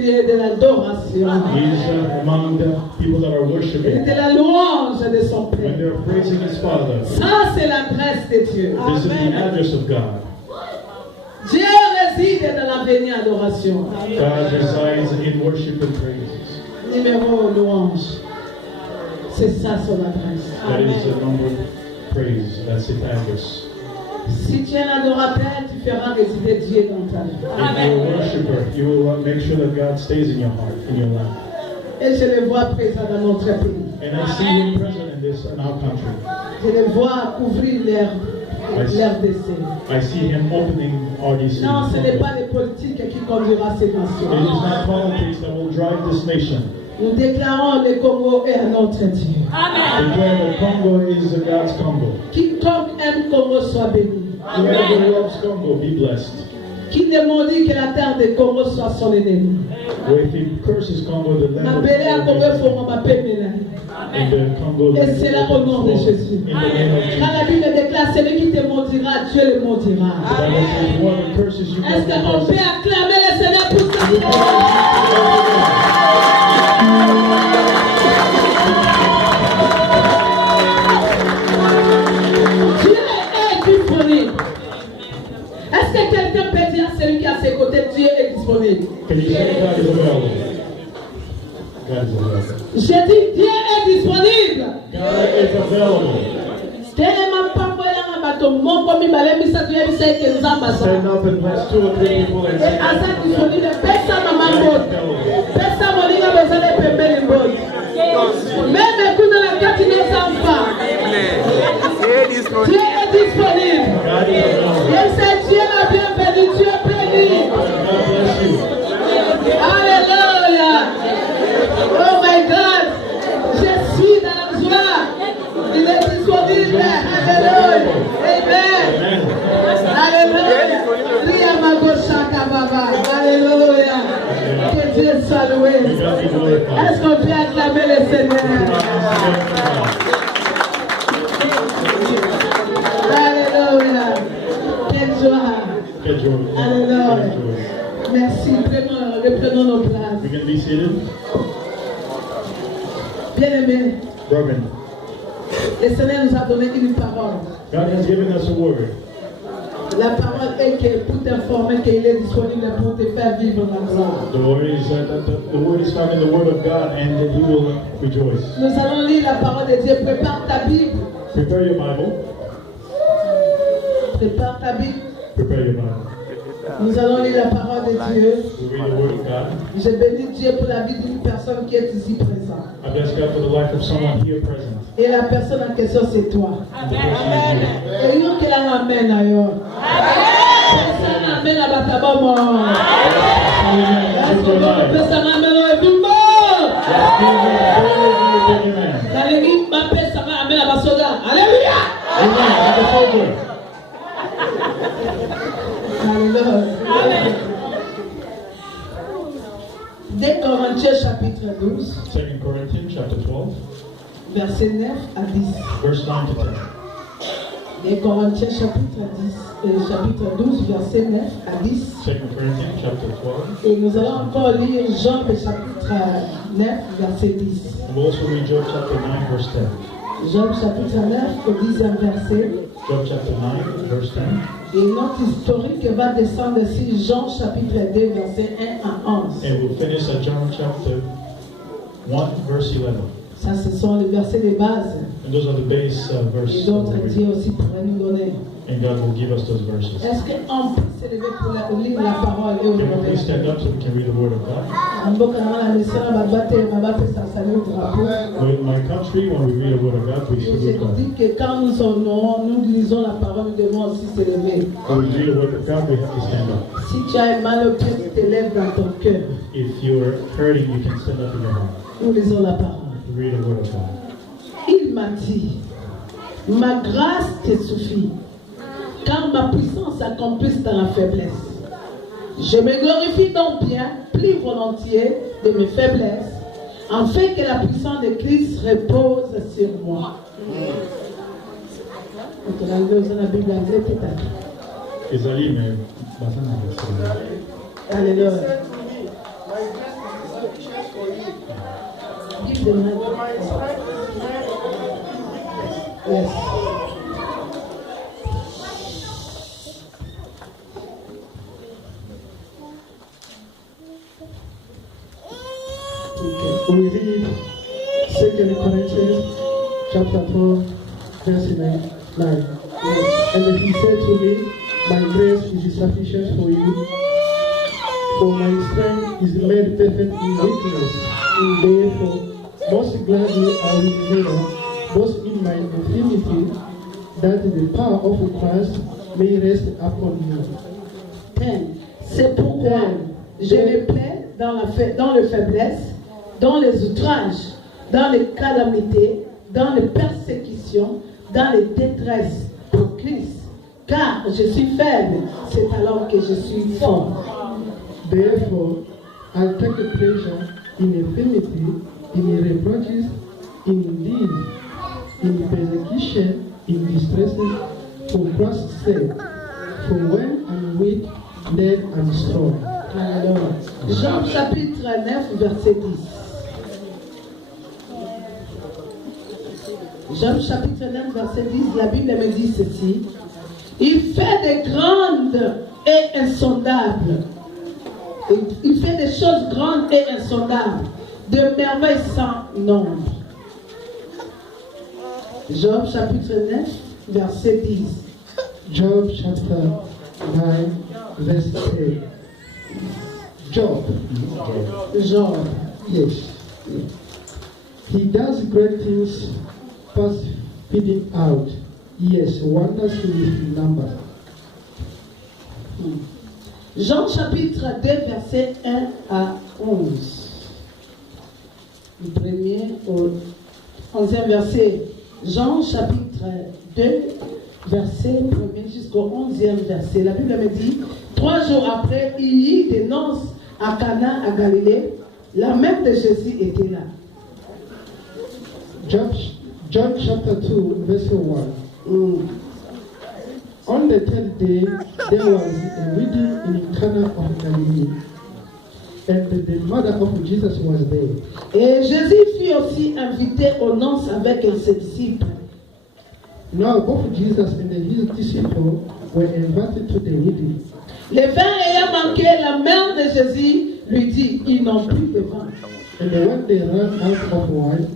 de l'adoration. He's among the people that are Et worshiping. de la louange de son When Père. they're praising His Father, Ça, c'est l'adresse de Dieu. this is the address of God. Dieu réside dans la bénie adoration. God resides in worship and praises. Numéro louange. C'est ça son adresse. That is the number praise. That's its address. Si tu es un adorateur, tu feras résider Dieu dans ta vie. If you're a worshiper, you will make sure that God stays in your heart, in your life. Et je le vois présent dans notre pays. And I see Him present in our country. Je le vois couvrir l'air d'essai. I see Him opening RDC. Non, ce n'est pas les politiques qui conduira cette It is nation. not politics that will drive this nation. Nous déclarons le Congo est à notre Dieu. Declare that Congo is God's Congo. Quiconque aime Congo soit béni. Whoever loves Congo, be blessed. Qui ne maudit que la terre de Congo soit son ennemi. Or if he curses Congo, the land M'appeler à Congo, il faut m'appeler. in the Congo, Et c'est là au nom de Jésus. in the name of Quand la Jesus. Bible déclare celui qui te maudira, Dieu le maudira. The Bible says, whoever curses you, Est-ce God qu'on will peut curse. acclamer le Seigneur pour ça? Dieu est disponible. Est-ce que quelqu'un peut dire à celui qui est à ses côtés, Dieu est disponible? Can you say God is available? God is available. J'ai dit Dieu est disponible. God is available. Tellement pas moi là bateau mon comme il balait mis ça tu as vu ça que nous avons Stand up and bless 2 or 3 people and et say, à ça disponible personne n'a mal God mot is available. personne n'a dit besoin de pember les mots même écoute dans la carte ne s'en pas Dieu est disponible God is available. et c'est Dieu la bienvenue Dieu béni God bless you. alléluia oh my God je suis dans la joie il est disponible alléluia amen alléluia Ria Magoshaka Baba alléluia que Dieu soit loué God be glorified. est-ce qu'on peut acclamer le Seigneur alléluia quelle joie Get your alléluia get yours. merci reprenons nos places We can be seated. bien-aimés Broken. le Seigneur nous a donné une parole. God has given us a word. La parole est que pour t'informer qu'il est disponible pour te faire vivre la gloire. The word is the word is found in the word of God, and that He will rejoice. Nous allons lire la parole de Dieu. Prépare ta Bible. Prepare your Bible. Prépare ta Bible. Prepare your Bible. Nous allons lire la parole de Dieu. We read the word of God. Je bénis Dieu pour la vie d'une personne qui est ici présente. I bless God for the life of someone here present. Et la personne en question, c'est toi. And the person is Et nous qui la ramène ailleurs. Personne ramène à Batabamo. Est-ce qu'on peut s'en ramener au Bimbo? Dans l'église, ma paix, ça va amener à Basoga. Alléluia! Alléluia. 2 Corinthiens chapitre 12, 2 Corinthians chapter 12, verset 9 à 10. verse 9 to 10. 2 Corinthiens chapitre 12, verset 9 à 10. 2 Corinthians chapter 12. Et nous allons encore lire Jean le chapitre 9, verset 10. And we'll also read Job chapter 9, verse 10. Jean chapitre 9, au 10e verset. Job chapter 9, verse 10. Et notre historique va descendre ici, Jean chapitre 2, verset 1 à 11. And we'll finish at John chapter 1, verse 11. Ça, ce sont les versets de base. And those are the base Et verses. d'autres, that we Dieu read. aussi pourrait nous donner. And God will give us those verses. Est-ce qu'on peut s'élever pour lire la parole et Can we please aujourd'hui? stand up so we can read the word of God? In my country, when we read the word of God, we Je salute God. dis que quand nous honorons, nous lisons la parole, nous devons aussi s'élever. When we read the word of God, we have to stand up. Si tu as mal au pied, tu te lèves dans ton cœur. If you're hurting, you can stand up in your heart. Nous lisons la parole. Read the word of God. Il m'a dit, ma grâce te suffit, car ma puissance s'accomplisse dans la faiblesse. Je me glorifie donc bien, plus volontiers, de mes faiblesses, afin que la puissance de Christ repose sur moi. Donc, la Bible anglaise, peut-être. Ezali, mais Alléluia. Give the mic. Yes. Okay. We read 2 Corinthians chapter 12, verse 9. Yes. And he said to me, my grace is sufficient for you, for my strength is made perfect in weakness. Therefore, most gladly I will labor, both in my infirmity, that the power of Christ may rest upon you. 10. C'est pourquoi je me plais dans les faiblesses, dans les outrages, dans les calamités, dans les persécutions, dans les détresses pour Christ. Car je suis faible, c'est alors que je suis fort. Therefore, I take pleasure in infirmity, in reproaches, in need, in persecution, in distresses, for Christ's sake. For when I'm weak, then I'm strong. Alors, Jean chapitre 9, verset 10. Jean chapitre 9, verset 10, la Bible me dit ceci. Il fait des grandes et insondables. Il fait des choses grandes et insondables, de merveilles sans nombre. Job chapitre 9, verset 10. Job chapter 9, verse 10. Job. Yes. He does great things past feeding out. Yes, wonders with numbers. Jean chapitre 2, verset 1 à 11. Du premier au 11e verset. Jean chapitre 2, verset 1er jusqu'au 11e verset. La Bible me dit, 3 jours après, il y eut des noces à Cana, à Galilée. La mère de Jésus était là. John chapter 2, verse 1. On the third day, there was a wedding in Cana of Galilee, and the mother of Jesus was there. Et Jésus fut aussi invité aux noces avec ses disciples. Now both Jesus and his disciples were invited to the wedding. Les vins ayant manqué, la mère de Jésus lui dit, ils n'ont plus de vin. And when they ran out of wine,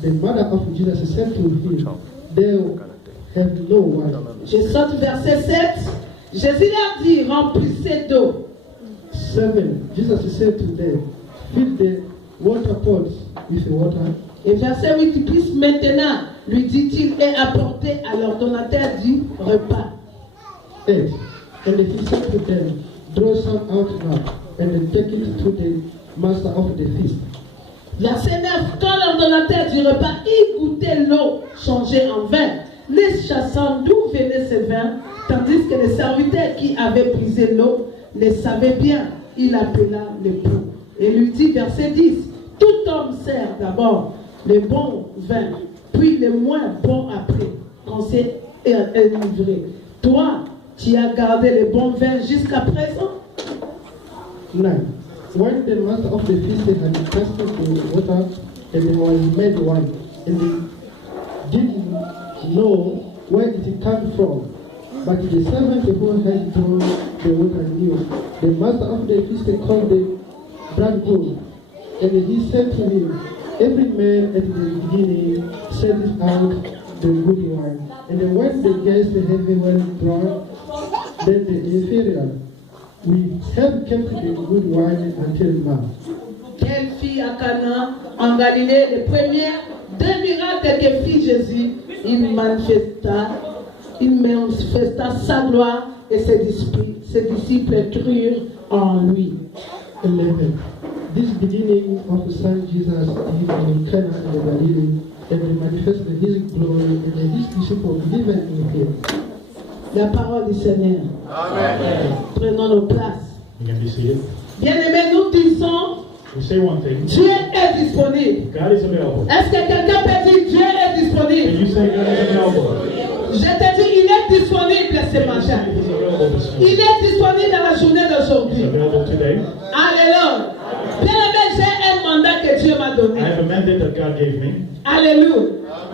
the mother of Jesus said to him, they have no wine. Je saute verset 7. Jésus leur dit, remplissez d'eau. 7. Jesus said to them, fill the water pots with water. Et verset 8, puis maintenant, lui dit-il, et apportez à l'ordonnateur du repas. 8. And he said to them, draw some out now, and take it to the master of the feast. Verset 9, quand l'ordonnateur du repas y goûtait l'eau changée en vin, les chassant d'où venait ce vin, tandis que les serviteurs qui avaient brisé l'eau les savaient bien, il appela l'époux et lui dit, verset 10, tout homme sert d'abord le bon vin, puis le moins bon après, quand c'est enivré. Toi, tu as gardé le bon vin jusqu'à présent. 9. When the master of the feast had tasted the water, and it was made wine, and they didn't know where it came from, but the servant who had drawn the water knew. The master of the feast called the bridegroom, and he said to him, every man at the beginning sends out the good wine, and when the guests have well drunk, then the inferior. We have kept the good wine until now. Quelle fille à Cana, en Galilée, les premiers 2 miracles que fit Jésus, il manifesta sa gloire et ses disciples crurent en lui. 11. This beginning of the Son Jesus did in Cana and Galilee, and manifested his glory, and his disciples believed in him. La parole du Seigneur. Amen. Prenons nos places. You can be seated. Bien-aimés, nous disons, We say one thing. Dieu est disponible. God is available. Est-ce que quelqu'un peut dire Dieu est Can disponible? you say God is available? Je te dis, il est disponible ce matin. He's available this Il morning. est disponible dans la journée He's d'aujourd'hui. available today. Alléluia. mandate that God gave me. Alléluia.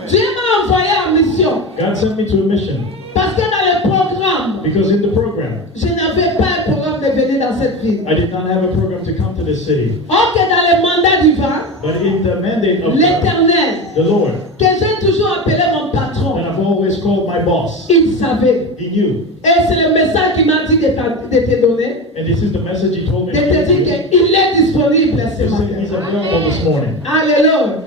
Dieu m'a envoyé en mission. God sent me to a mission. Parce que dans le programme, Because in the program, je n'avais pas un programme de venir dans cette ville. I did not have a program to come to this city. Or que dans le mandat divin, But in the mandate of God, l'Éternel, the Lord, que j'ai toujours appelé mon that patron, I've always called my boss, il savait. he knew. Et c'est le message qu'il m'a dit de te donner, And this is the message he told me de to te give dire you. qu'il est disponible ce He said matin. he's available this morning. Alléluia.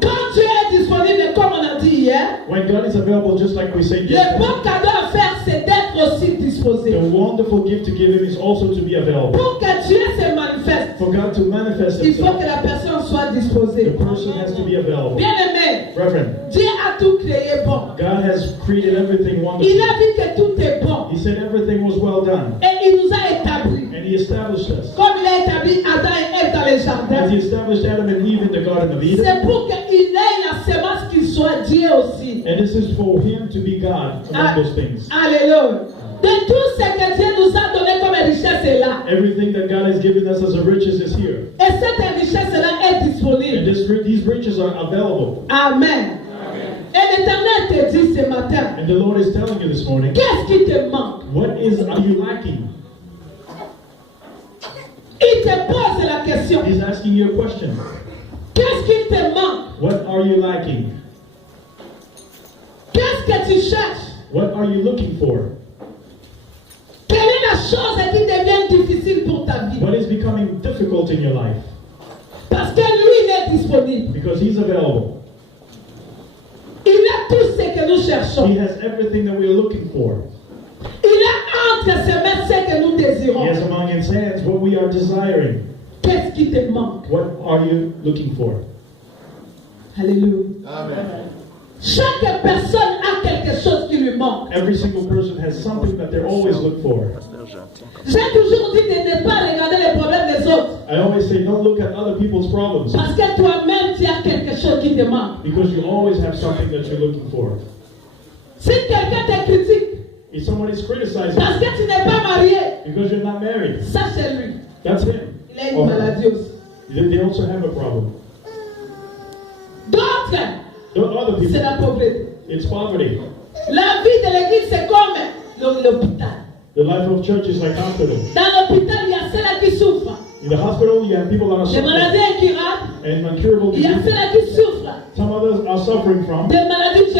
Quand tu es disponible, comme on a dit hier, When God is available, just like we said le yesterday, bon cadeau à faire, c'est d'être aussi disposé. the wonderful gift to give him is also to be available. Pour que Dieu se manifeste, For God to manifest il faut himself, que la personne soit the disposée. person has to be available. Bien aimé, Reverend, Dieu a tout créé bon. God has created everything Il wonderful. a vu que tout est bon. He said everything was well done. Et il nous a établis. And he established us. Comme il a établi Adam et Ève dans les As jardins. he established Adam and Eve in the Garden of Eden. C'est pour qu'il ait la semence qu'il soit Dieu aussi. And this is for him to be God among those things. Alléluia. De tout ce que Dieu nous a donné comme richesse est là. Everything that God has given us as a riches is here. Et cette richesse-là est And disponible. these riches are available. Amen. Et l'Éternel te dit ce matin, And the Lord is telling you this morning, qu'est-ce qui te manque? are you lacking? Il te pose la question. He's asking you a question. Qu'est-ce qui te manque? What are you lacking? Qu'est-ce que tu cherches? What are you looking for? Quelle est la chose qui devient difficile pour ta vie? What is becoming difficult in your life? Parce que lui, il est disponible. Because he's available. Il a tout ce que nous He cherchons. has everything that we are looking for. Il a entre ses mains ce que nous He désirons. has among his hands what we are desiring. Qu'est-ce qui te manque? What are you looking for? Alléluia. Amen. Chaque personne a quelque chose qui lui manque. Every single person has something that they're always look for. J'ai toujours dit de ne pas regarder les problèmes des autres. I always say don't look at other people's problems. Parce que toi-même, tu as quelque chose qui te manque. Because you always have something that you're looking for. Si quelqu'un te critique If someone is criticizing parce que tu n'es pas marié, because you're not married, ça c'est lui. that's him. Il a une maladie aussi. They also have a problem. D'autres, The other c'est people, la pauvreté. it's poverty. La vie de l'église, c'est comme l'hôpital. The life of church is like hospital. Dans l'hôpital, il y a ceux-là qui souffrent. In the hospital, you have people that are Des maladies suffering incurables. and incurable Il y a disease. ceux-là qui souffrent. Some others are suffering from Des maladies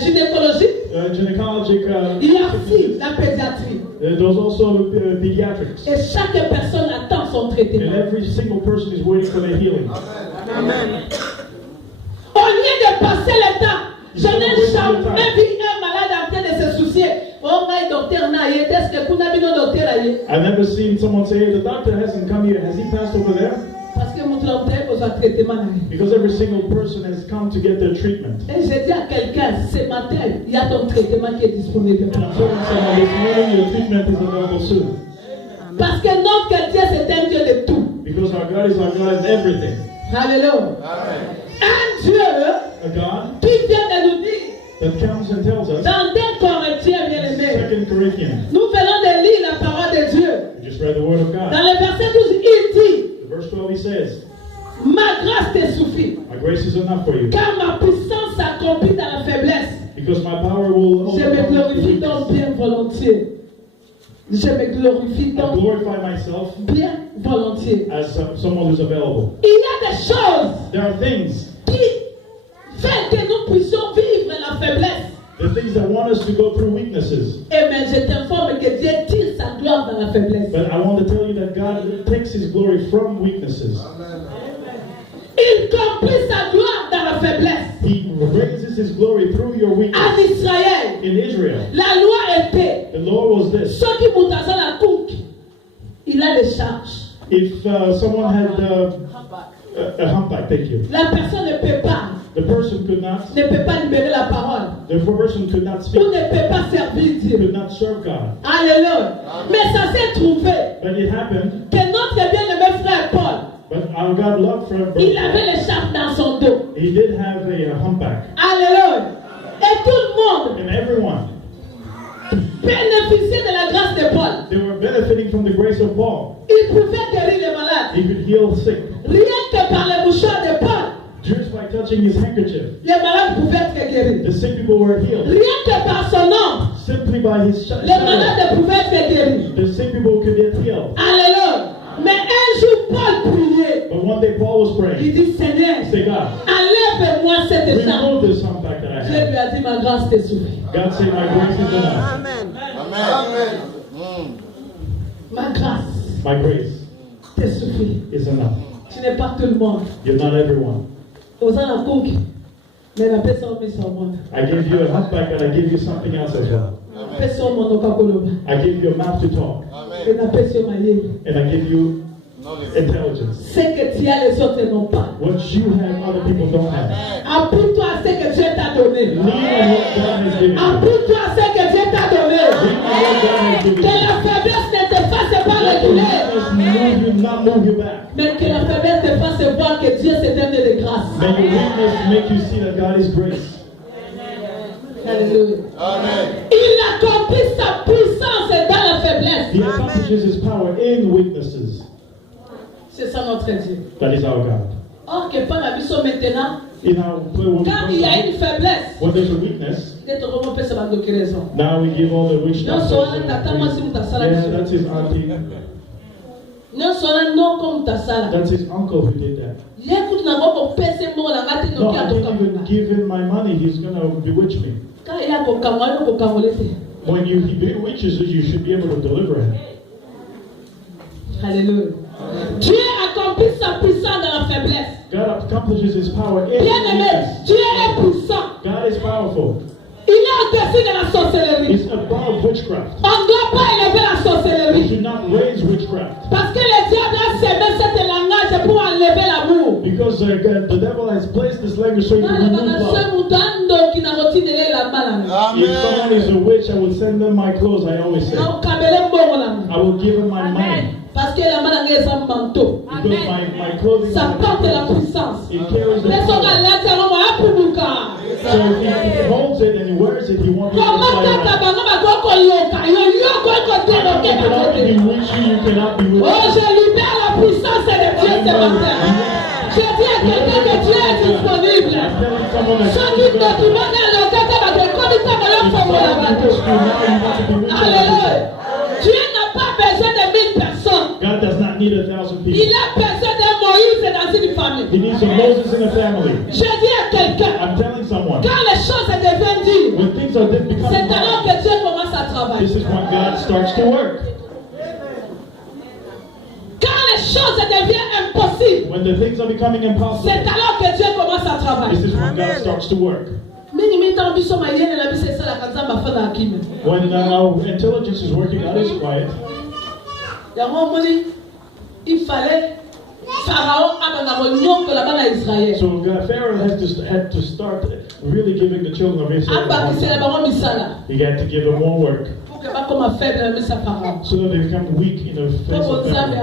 gynécologiques. gynecologic. Il y a aussi la pédiatrie. There's also pediatrics. Et chaque personne attend son And traitement. every single person is waiting for their healing. Au lieu de passer le temps, je n'ai jamais vu un malade en train de se soucier. Oh my docteur n'a été, est-ce que vous n'avez pas docteur ailleurs? I've never seen someone say, hey, the doctor hasn't come here. Has he passed over there? Parce que mon docteur pose un traitement. Because every single person has come to get their treatment. Et je dis à quelqu'un, ce matin, il y a ton traitement qui est disponible. And I'm telling someone this morning, your treatment is available soon. Parce que notre Dieu, c'est un Dieu de tout. Because our God is our God in everything. Alléluia. Un Dieu A God qui vient de nous dire, that comes and tells us, dans 2 Corinthiens, bien aimé, 2 Corinthians, nous venons de lire la parole de Dieu. we just read the word of Dans God. le verset 12, il dit, The verse 12 he says, ma grâce te suffit, my grace is enough for you. car ma puissance s'accomplit dans la faiblesse. Because my power will Je me overcome glorifie donc weakness. bien volontiers. Je me glorifie I donc glorify myself bien volontiers. as someone who's available. Il y a des choses There are things, qui font que nous puissions vivre la faiblesse. the things that want us to go through weaknesses. Et mais je t'informe que Dieu tire sa gloire dans la faiblesse. But I want to tell you that God takes his glory from weaknesses. Il accomplit sa gloire dans la faiblesse. He raises his glory through your En weakness. Israël, In Israel, la loi était, the law was this. ceux qui montent à la coupe, il a des charges. If someone had a humpback, thank you. La personne ne peut pas, The person could not, libérer la parole. the person could not Ou speak, ne peut pas servir Dieu. could not serve God. Alléluia. Mais ça s'est trouvé But it happened, que notre bien-aimé frère Paul, but our God loved for il avait l'écharpe dans son dos. He did have a humpback. Alléluia. Et tout le monde And everyone, bénéficiait de la grâce de Paul. they were benefiting from the grace of Paul. Il pouvait guérir les malades. He could heal sick. Rien que par les mouchoirs de Paul, Just by touching his handkerchief, les malades pouvaient être guéris. the sick people were healed. Rien que par son nom, Simply by his les shadow, malades pouvaient être guéris. the sick people could get healed. Alléluia. Mais un jour, Paul priait. But one day Paul was Il praying, dit, Seigneur, say, God, enlève-moi cet état. remove this humpback that I Dieu have. lui a dit, ma grâce te suffit. God said, my grace is enough. Amen. Ma grâce My grace te suffit. is enough. Tu n'es pas tout le monde. You're not everyone. Aux en cook, mais la personne met son monde. I gave you a humpback and I give you something else as well. Personne mon okakoloba. I give you a mouth to talk Et la personne m'a dit, and I give you intelligence. ce que tu as, les autres n'ont pas. What you have, other people don't have. Appuie-toi à ce que Dieu t'a donné. Lean on what God has given you. Appuie-toi à ce que Dieu t'a donné. Lean on what God has given Que you. la faiblesse ne te fasse pas Let the reculer. weakness move you, not move you back. Mais que la faiblesse te fasse voir que Dieu c'est un Dieu de grâce. May your weakness make you see that God is grace. Alléluia. Amen. Il accomplit sa puissance dans la faiblesse. He accomplishes his power in weaknesses. C'est ça notre Dieu. That is our God. Or que par la mission maintenant, In our when quand il y a une faiblesse, there's a weakness, peut-être on peut se battre de raison. now we give all the witch Non, doctors. so tata moi si mutasala. Yeah, that's his auntie. Non solo non comme mutasala. That's his uncle who did that. L'écoute n'a pas pour pèser mon la ngati No, no I kia didn't toka even muna. give him my money. He's gonna bewitch me. Quand il y a kokamwa ko kamolete. When he bewitches you, you should be able to deliver him. Alléluia. Dieu accomplit sa puissance dans la faiblesse. God accomplishes his power in Bien-aimé, weakness. Dieu est puissant. God is powerful. Il est au-dessus de la sorcellerie. He's above witchcraft. On ne doit pas élever la We sorcellerie. should not raise witchcraft. Parce que le diable a semé cette langage pour enlever l'amour. Because the devil has placed this language so he can remove love. If someone is a witch, I will send them my clothes, I always say. I will give them my money. Parce que la main est un manteau. Because my clothing Ça porte la puissance. it carries the Mais son power. alerte à moi a pour bouca. So if he holds it and he wears it, he won't be able to Comment fly ta around. bango ba ko ko yoka. Yo yo ko ko te You no ke ba cannot kote. be witchy, you cannot be Oh, witchy. je libère la puissance de Dieu ce matin. Je dis à quelqu'un que Dieu est disponible. I'm telling someone that Ceux qui documentent le cas va te connaître comme leur forme là-bas. Alléluia. Dieu n'a pas besoin de 1000 personnes. God does not need 1,000 Il people. a besoin d'un Moïse dans une famille. He needs a Moses in a family. Je dis à quelqu'un, I'm telling someone, quand les choses deviennent dures, when things are becoming c'est alors hard, que Dieu commence à travailler. this is when God starts to work. Quand les choses deviennent impossibles, When the things are becoming impossible, c'est alors que Dieu commence à travailler. this is when God starts to work. When When our intelligence is working, God is quiet. il fallait Pharaon Israël. So Pharaoh had to start really giving the children of Israel a He had to give them more work Pour que pas comme faible, mais ça Pharaon. so that they become weak in the face of Pharaoh.